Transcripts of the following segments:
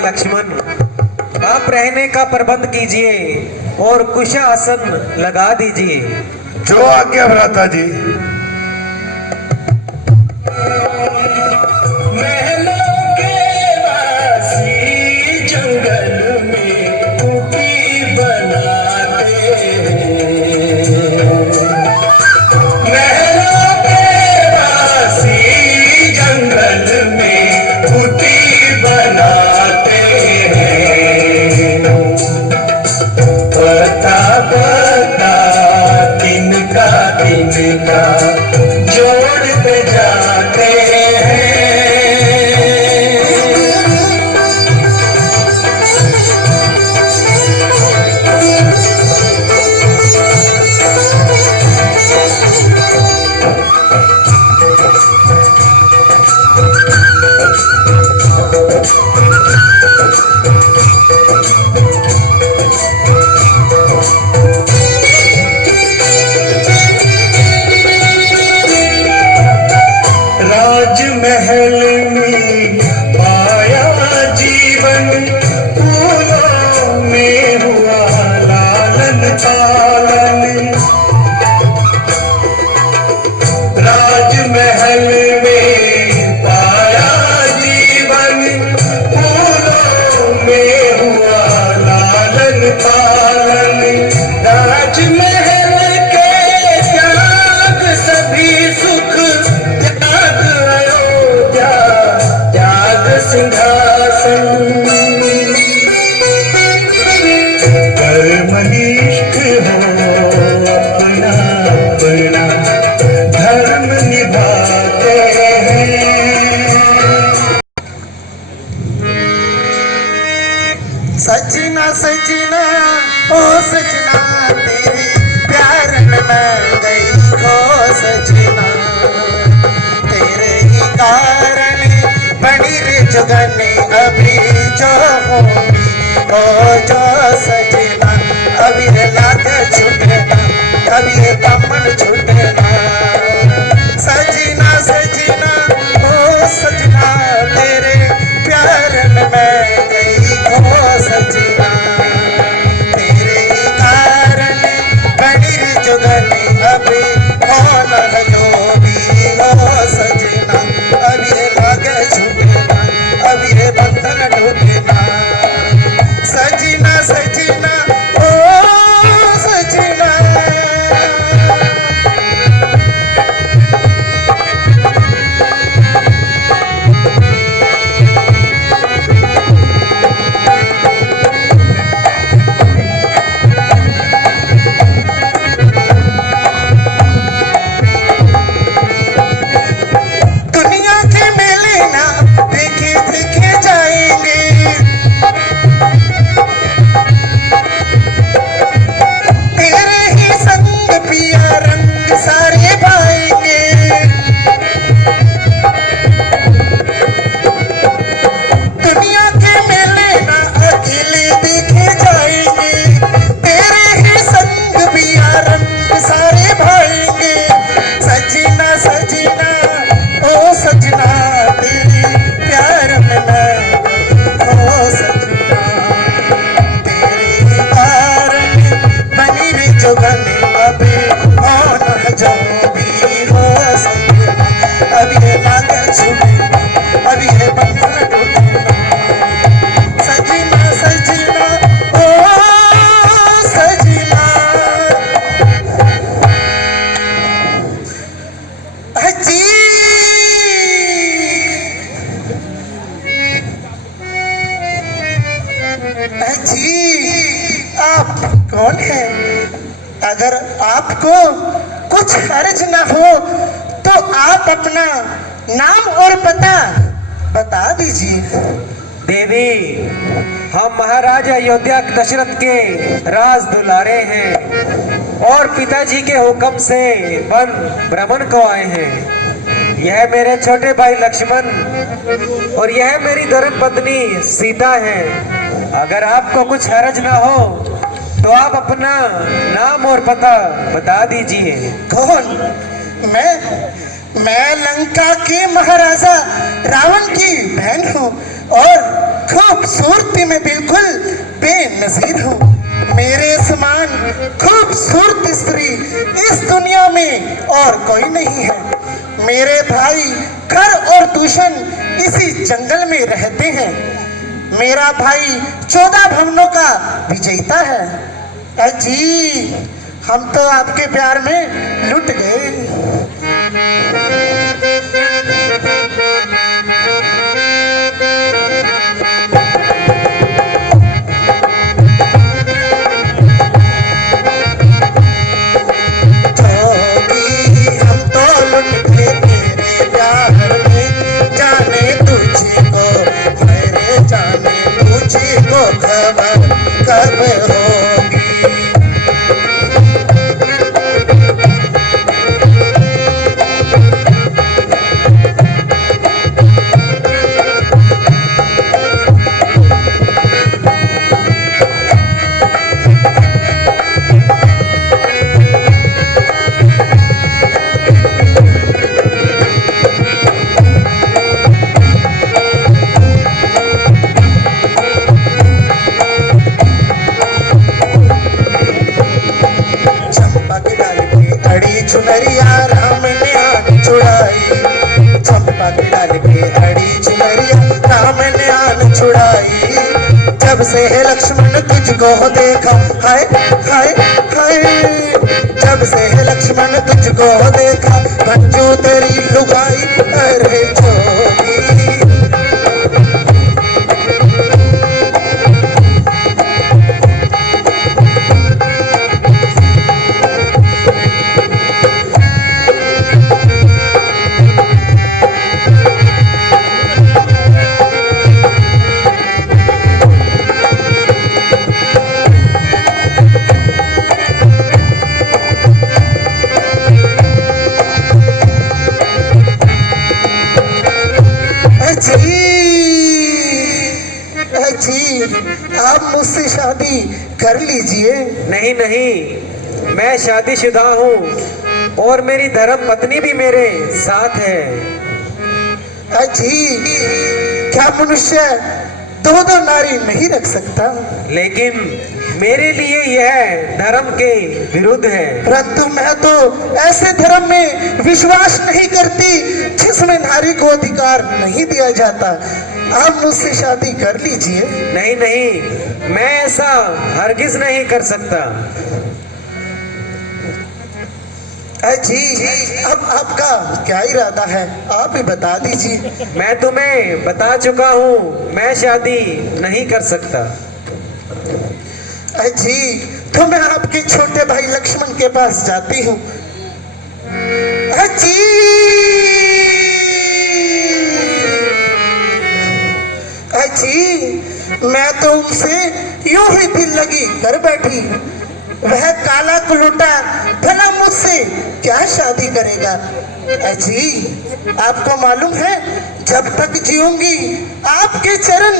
लक्ष्मण, आप रहने का प्रबंध कीजिए और कुशासन लगा दीजिए। जो आज्ञा भ्राता जी। सजना सजना ओ सजना तेरे प्यार में मैं गई खो सजना, तेरे ही कारण बड़ी रे जुगने अभी जो होगी ओ जो सजना, अभी लाग छूटना अभी दामन छूटना। सजना सजना ओ सजना तेरे प्यार में मैं गई खो सजना, तेरे ही कारण बड़ी जुगनी अभी कौन है जो भी हो सजना, अभी लागे छूटना अभी बंधन टूटना। सजना सजना ओ सजना। जी आप कौन है? अगर आपको कुछ हर्ज न हो तो आप अपना नाम और पता बता दीजिए। देवी, हम महाराजा अयोध्या दशरथ के राज दुलारे हैं और पिताजी के हुक्म से वन भ्रमण को आए हैं। यह मेरे छोटे भाई लक्ष्मण और यह मेरी धर्म पत्नी सीता है। अगर आपको कुछ हर्ज ना हो तो आप अपना नाम और पता बता दीजिए। कौन? मैं मैं लंका के महाराजा रावण की बहन हूँ और खूबसूरती में बिल्कुल बेनजीर हूँ। मेरे समान खूबसूरत स्त्री इस दुनिया में और कोई नहीं है। मेरे भाई खर और दूषण इसी जंगल में रहते हैं। मेरा भाई 14 भवनों का विजेता है। अजी, हम तो आपके प्यार में लुट गए। खबर कब होगी? चुनरिया राम ने आन छुड़ाई, चंपा के डाल पे अड़ी चुनरिया राम ने आन छुड़ाई। जब से है लक्ष्मण तुझको देखा, हाय हाय हाय, जब से है लक्ष्मण तुझको देखा, भंजू तेरी लुगाई अरे जोगी। जी, आप मुझसे शादी कर लीजिए। नहीं नहीं, मैं शादीशुदा हूँ और मेरी धर्म पत्नी भी मेरे साथ है। अजी, क्या मनुष्य दो दो नारी नहीं रख सकता? लेकिन मेरे लिए यह धर्म के विरुद्ध है। परंतु मैं तो ऐसे धर्म में विश्वास नहीं करती जिसमें नारी को अधिकार नहीं दिया जाता। आप मुझसे शादी कर लीजिए। नहीं नहीं, मैं ऐसा हरगिज नहीं कर सकता। अजी, अब आपका क्या इरादा है, आप ही बता दीजिए। मैं तुम्हें बता चुका हूँ, मैं शादी नहीं कर सकता। अजी, तो मैं आपके छोटे भाई लक्ष्मण के पास जाती हूँ। अजी, अजी, मैं तो उनसे यूं ही दिल लगी कर बैठी। वह काला कुलूटा भला मुझसे क्या शादी करेगा? अजी, आपको मालूम है, जब तक जीऊंगी आपके चरण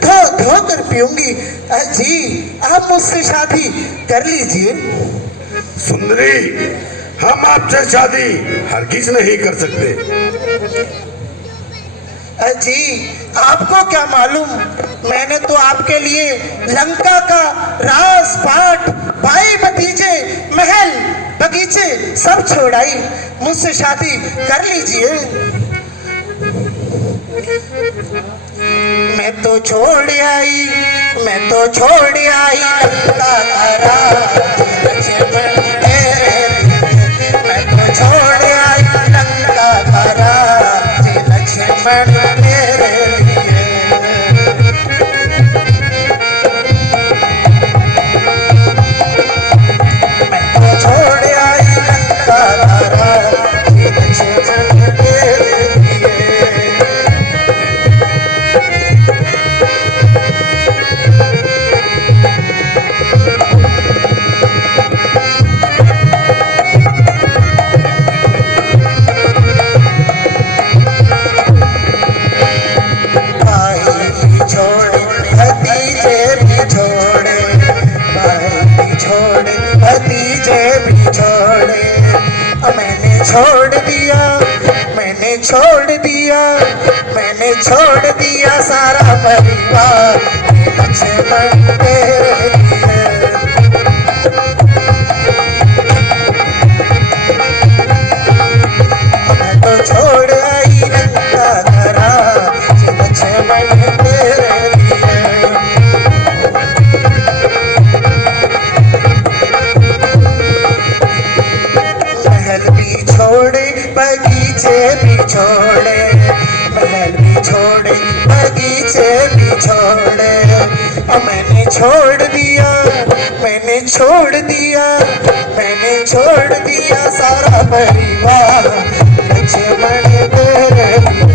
धो धो कर पीऊंगी। अजी, आप मुझसे शादी कर लीजिए। सुंदरी, हम आपसे शादी हरगिज नहीं कर सकते। अजी, आपको क्या मालूम, मैंने तो आपके लिए लंका का राजपाट, भाई भतीजे, महल बगीचे सब छोड़ाई। मुझसे शादी कर लीजिए। मैं तो छोड़ आई, मैं तो छोड़ आई लंका का राज, मैं तो छोड़ आई लंका का राज लक्ष्मण मेरे लिए। मैं तो छोड़ आई लंका का राज लक्ष्मण मेरे लिए। भतीजे भी छोड़े, मैंने छोड़ दिया छोड़ दिया, मैंने छोड़ दिया सारा परिवार, लक्ष्मण तेरे लिए। मैं तो छोड़ आई रंगा घरा, लक्ष्मण तेरे लिए। महल भी छोड़े, बगीचे भी छोड़े, महल भी छोड़े, बगीचे भी छोड़े। और मैंने छोड़ दिया, मैंने छोड़ दिया, मैंने छोड़ दिया सारा परिवार, लक्ष्मण तेरे लिए।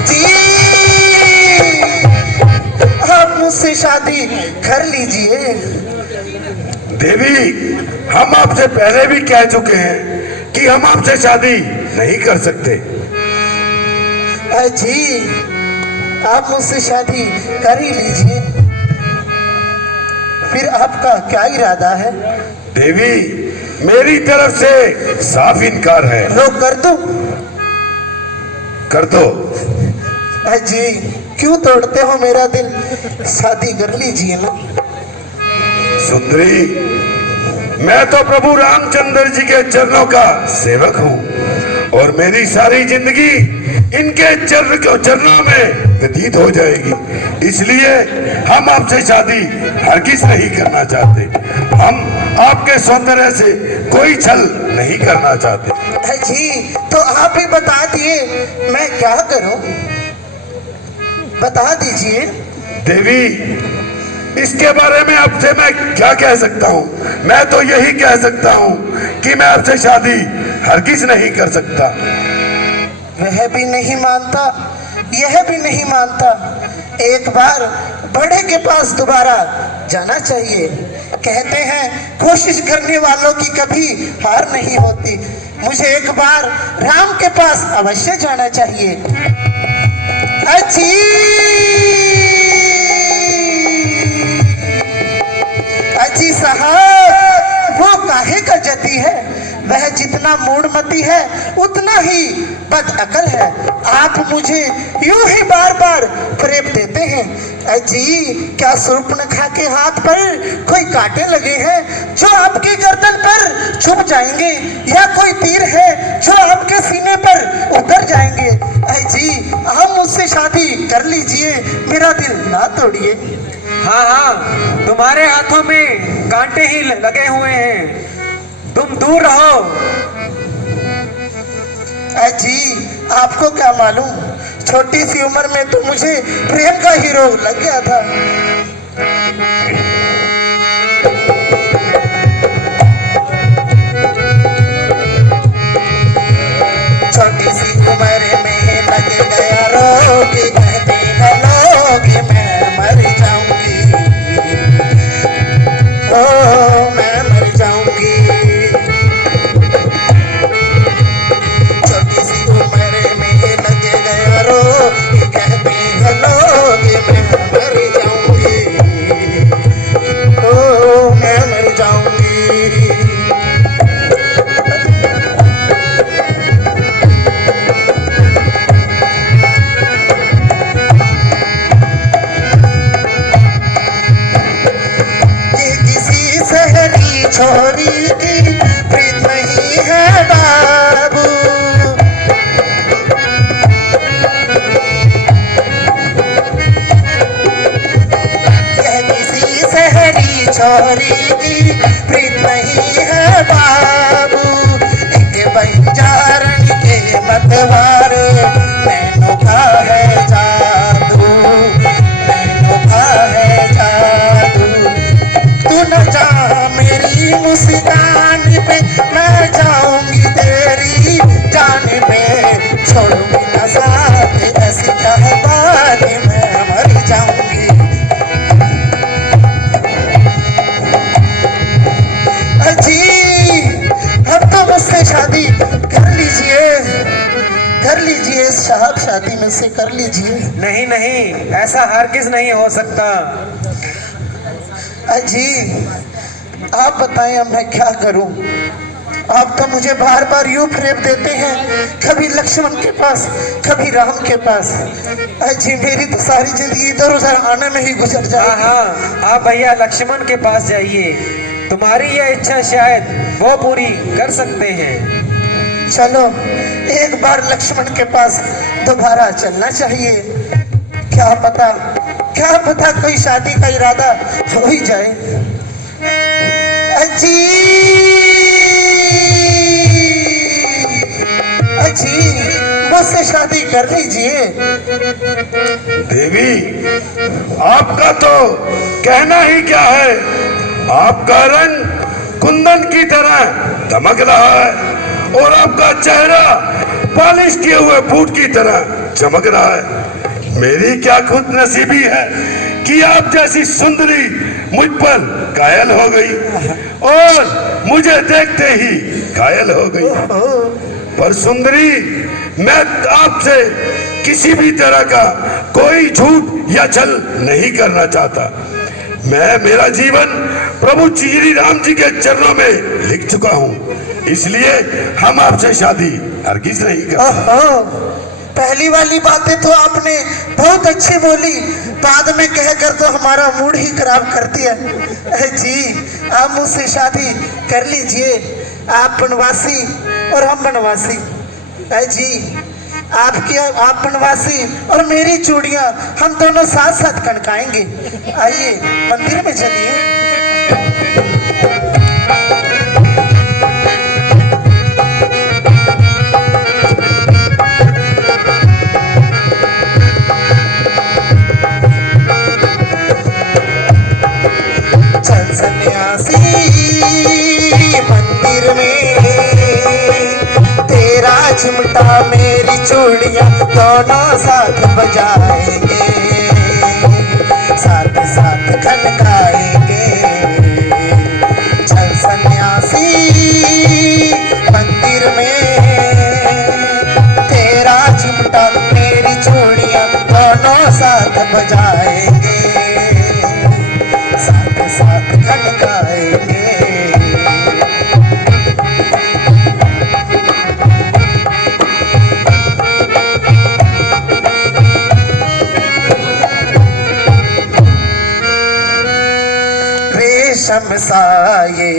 जी, आप मुझसे शादी कर लीजिए। देवी, हम आपसे पहले भी कह चुके हैं कि हम आपसे शादी नहीं कर सकते। जी, आप मुझसे शादी कर ही लीजिए। फिर आपका क्या इरादा है? देवी, मेरी तरफ से साफ इनकार है। लो कर दो। कर दो। जी, क्यों तोड़ते हो मेरा दिल? शादी कर लीजिए ना। सुंदरी, मैं तो प्रभु रामचंद्र जी के चरणों का सेवक हूँ और मेरी सारी जिंदगी इनके चरणों में व्यतीत हो जाएगी। इसलिए हम आपसे शादी हरगिज नहीं करना चाहते। हम आपके सौंदर्य से कोई छल नहीं करना चाहते। जी, तो आप ही बता दिए मैं क्या करूं? बता दीजिए। देवी, इसके बारे में आपसे मैं क्या कह सकता हूँ? मैं तो यही कह सकता हूँ कि मैं आपसे शादी हरगिज नहीं कर सकता। वह भी नहीं मानता, यह भी नहीं मानता। एक बार बड़े के पास दोबारा जाना चाहिए। कहते हैं कोशिश करने वालों की कभी हार नहीं होती। मुझे एक बार राम के पास अवश्य जाना चाहिए। अजी साहब, वो काहे का जती है? वह जितना मूढ़मती है उतना ही बदअकल है। आप मुझे यूं ही बार बार फरेब देते हैं। अजी, क्या सूर्पनखा के हाथ पर कोई कांटे लगे हैं जो आपकी गर्दन पर छुप जाएंगे, या कोई तीर है जो आपके सीने पर उतर जाएंगे? अजी, आप मुझसे शादी कर लीजिए, मेरा दिल ना तोड़िए। हाँ हाँ, तुम्हारे हाथों में कांटे ही लगे हुए हैं, तुम दूर रहो। अजी, आपको क्या मालूम, छोटी सी उम्र में तो मुझे प्रेम का ही रोग लग गया था। छोटी सी उम्र में लग गया रोग, कहते हैं लोग मैं मर जाऊंगी, ओ मैं मर जाऊंगी। छोटी सी उम्र में लग गया रोग, कहते हैं लोग मैं मर जाऊंगी, ओ मैं मर जाऊंगी। छोरी की प्रीत नहीं है बाबू, यह किसी शहरी छोरी की प्रीत नहीं है बाबू। एक बंजारन के मतवार मैनों का है जादू, मैनों का है जादू। तू न जा मेरी मुस्कान पे, मैं जाऊंगी तेरी जान पे, छोड़ूंगी न साथ ऐसी क्या बात में। कर लीजिए साहब, शादी में से कर लीजिए। नहीं नहीं, ऐसा हरगिज नहीं हो सकता। अजी आप बताएं अब मैं क्या करूं? आप तो मुझे बार बार यूं फ्रेब देते हैं, कभी लक्ष्मण के पास कभी राम के पास। अजी मेरी तो सारी जिंदगी इधर उधर आने में ही गुजर हाँ जाएगी। हाँ, आप भैया लक्ष्मण के पास जाइए, तुम्हारी यह इच्छा शायद वो पूरी कर सकते हैं। चलो एक बार लक्ष्मण के पास दोबारा चलना चाहिए। क्या पता कोई शादी का इरादा हो ही जाए। अजी मुझसे शादी कर लीजिए। देवी, आपका तो कहना ही क्या है। आपका रंग कुंदन की तरह दमक रहा है और आपका चेहरा पॉलिश किए हुए बूट की तरह चमक रहा है। मेरी क्या खुद नसीबी है कि आप जैसी सुंदरी मुझ पर कायल हो गई और मुझे देखते ही घायल हो गई। पर सुंदरी, मैं आपसे किसी भी तरह का कोई झूठ या छल नहीं करना चाहता। मेरा जीवन प्रभु श्री राम जी के चरणों में लिख चुका हूँ, इसलिए हम आपसे शादी हरगिज नहीं करते। पहली वाली बातें तो आपने बहुत अच्छी बोली, बाद में कहकर तो हमारा मूड ही खराब कर दिया। जी आप मुझसे शादी कर लीजिए, आप बनवासी और हम बनवासी। जी आप बनवासी और मेरी चूड़ियां हम दोनों साथ साथ खनकाएंगे। आइए मंदिर में चलिए। चल सन्यासी मंदिर में, तेरा चिमटा मेरी चूड़ियां दोनों साथ बजाएंगे, साथ साथ खनकाएंगे। चल सन्यासी मंदिर में, तेरा चिमटा मेरी चूड़ियां दोनों साथ बजाएंगे, साथ साथ खनकाएंगे। रेशम साये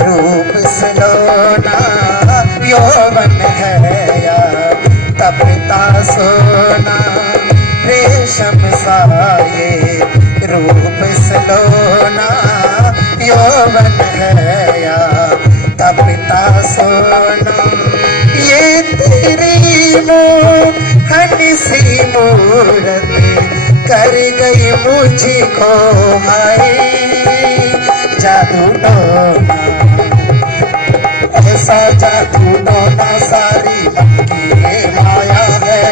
रूप सलोना, यौवन है या तपता सोना। रेशम साये रूप सलोना, यौवन है या तपता सोना। ये तेरी मोहन सी मूरत कर गई मुझको हाय जादू टोना। ऐसा जादू टोना सारी मन की ये माया है,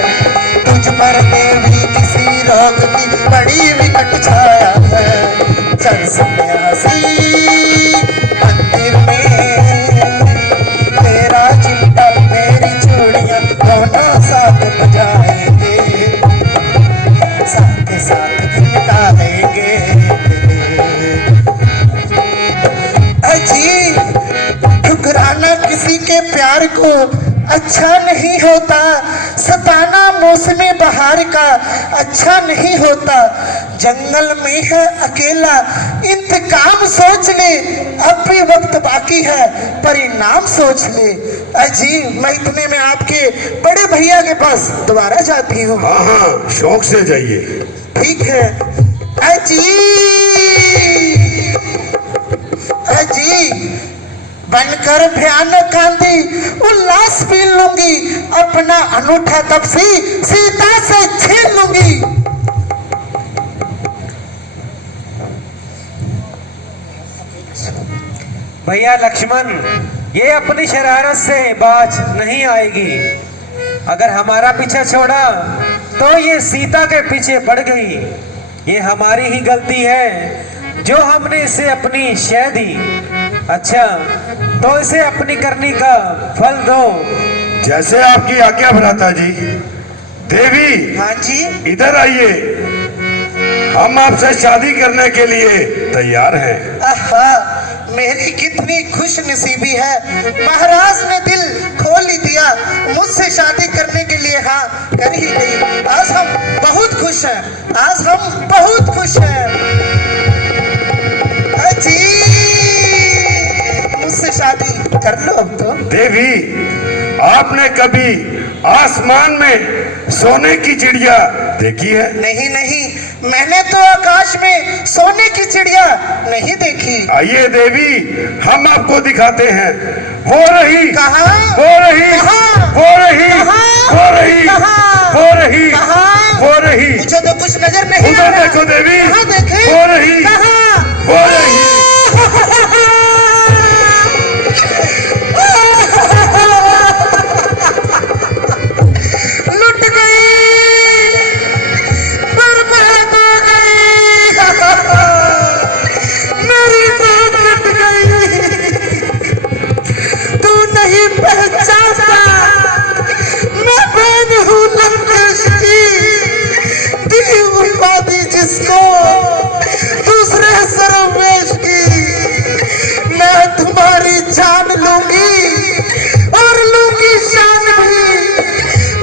तुझ पर देवी किसी रोग की बड़ी विकट छाया है। चल सन्यासी मंदिर में, तेरा चिमटा मेरी चूड़ियां दोनों साथ बजाएंगे, साथ साथ खनकाएंगे। अजी ठुकराना किसी के प्यार को अच्छा नहीं होता, सताना मौसमी बहार का अच्छा नहीं होता। जंगल में है अकेला इंतकाम सोच ले, अब भी वक्त बाकी है परिणाम सोच ले। अजी मैं इतने में आपके बड़े भैया के पास दोबारा जाती हूँ। हाँ हाँ, शौक से जाइए। ठीक है। अजी बनकर भयानक आंधी उल्लास पी लूंगी, अपना अनूठा तपसी सीता से छीन लूंगी। भैया लक्ष्मण, ये अपनी शरारत से बाज नहीं आएगी। अगर हमारा पीछा छोड़ा तो ये सीता के पीछे पड़ गई। ये हमारी ही गलती है जो हमने इसे अपनी शह दी। अच्छा तो इसे अपनी करनी का फल दो जैसे आपकी आज्ञा भ्राता जी। देवी हाँ जी। इधर आइए, हम आपसे शादी करने के लिए तैयार हैं। आहा, मेरी कितनी खुश नसीबी है, महाराज ने दिल खोल ही दिया, मुझसे शादी करने के लिए हाँ कर ही गई। आज हम बहुत खुश हैं, आज हम बहुत खुश हैं। जी, मुझसे शादी कर लो अब तो। देवी, आपने कभी आसमान में सोने की चिड़िया देखी है? नहीं नहीं, मैंने तो आकाश में सोने की चिड़िया नहीं देखी। आइए देवी, हम आपको दिखाते हैं। वो रही, कहाँ? वो रही, कहाँ? वो रही, कहाँ? वो रही, कहाँ? वो रही, कहाँ? वो रही। मुझे तो कुछ नजर नहीं आ उधर रहा। देखो देवी, कहाँ देखे? वो रही, कहाँ? वो रही। लुट गई, बर्बाद हो गई, मेरी बात लुट गई। तू नहीं पहचानता, मैं बहन हूँ लंकेश की, दी उपाधि जिसको दूसरे सर्ववेश की। मैं तुम्हारी जान लूंगी और लूंगी शान भी,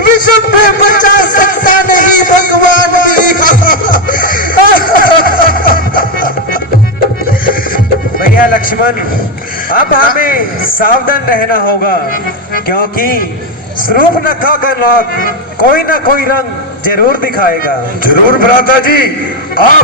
विश्व में बचा सकता नहीं भगवान भी। भैया लक्ष्मण, अब हमें सावधान रहना होगा, क्योंकि शूर्पणखा का नाक कोई ना कोई रंग जरूर दिखाएगा। जरूर भ्राता जी, आप